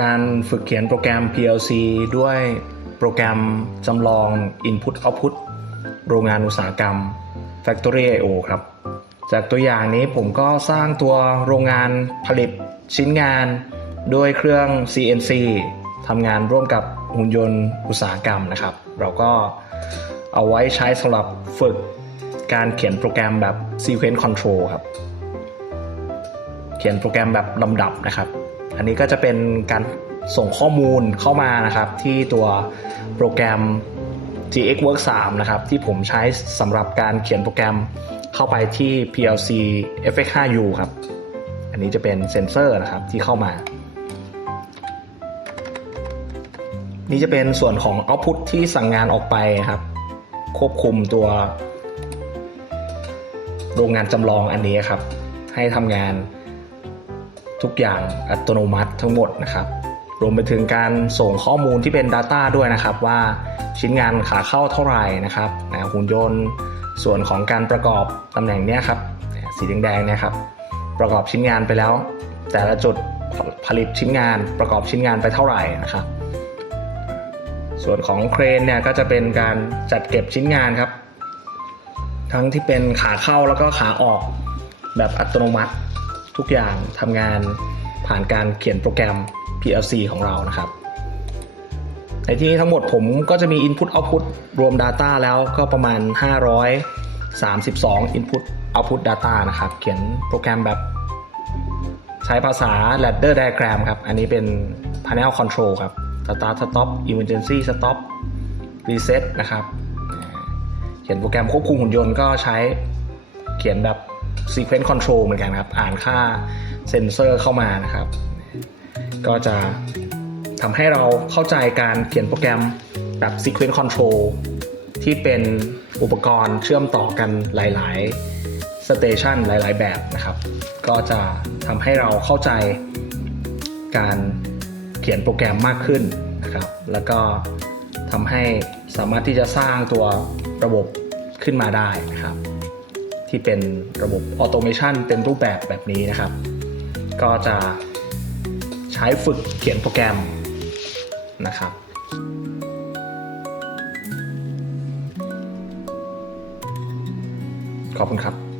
การฝึกเขียนโปรแกรม PLC ด้วยโปรแกรมจำลอง Input Output โรงงานอุตสาหกรรม Factory I/O ครับ จากตัวอย่างนี้ผมก็สร้างตัวโรงงานผลิตชิ้นงานด้วยเครื่อง CNC ทำงานร่วมกับหุ่นยนต์อุตสาหกรรมนะครับ เราก็เอาไว้ใช้สำหรับฝึกการเขียนโปรแกรมแบบ Sequence Control ครับ เขียนโปรแกรมแบบลำดับนะครับ อันนี้ก็จะเป็นการส่งข้อมูลเข้ามานะครับ ที่ตัวโปรแกรม GX Work 3 นะครับ ที่ผมใช้สำหรับการเขียนโปรแกรมเข้าไปที่ PLC FX5U ครับ อันนี้จะเป็นเซนเซอร์นะครับที่เข้ามา นี่จะเป็นส่วนของ Output ที่สั่งงานออกไปครับ ควบคุมตัว โรงงานจำลองอันนี้ครับ ให้ทำงาน ทุกอย่างอัตโนมัติทั้งหมดนะครับ รวมไปถึงการส่งข้อมูลที่เป็น Data ด้วยนะครับ ว่าชิ้นงานขาเข้าเท่าไหร่นะครับนะหุ่นยนต์ส่วนของการประกอบตำแหน่งเนี้ยครับสีแดงๆเนี่ยครับประกอบชิ้นงานไปแล้ว แต่ละจุดผลิตชิ้นงานประกอบชิ้นงานไปเท่าไหร่นะครับ ส่วนของเครนเนี่ยก็จะเป็นการจัดเก็บชิ้นงานครับ ทั้งที่เป็นขาเข้าแล้วก็ขาออกแบบอัตโนมัติ ทุกอย่างทำงานผ่านการเขียนโปรแกรม PLC ของเรานะครับ ในที่นี้ทั้งหมดผมก็จะมี Input Output รวม Data แล้วก็ประมาณ 532 Input Output Data นะครับ เขียนโปรแกรมแบบใช้ภาษา Ladder Diagram ครับ อันนี้เป็น Panel Control ครับ Start Stop Emergency Stop Reset นะครับ เขียนโปรแกรมควบคุมหุ่นยนต์ก็ใช้เขียนแบบ Sequence Control เหมือนกันครับ อ่านค่าเซนเซอร์เข้ามานะครับ ก็จะทำให้เราเข้าใจการเขียนโปรแกรมแบบ Sequence Control ที่เป็นอุปกรณ์เชื่อมต่อกันหลายๆ Station หลาย ๆ แบบนะครับ ก็จะทำให้เราเข้าใจการเขียนโปรแกรมมากขึ้นนะครับ แล้วก็ทำให้สามารถที่จะสร้างตัวระบบขึ้นมาได้นะครับ ที่เป็นระบบออโตเมชันเต็มรูปแบบแบบนี้นะครับ ก็จะใช้ฝึกเขียนโปรแกรมนะครับขอบคุณครับ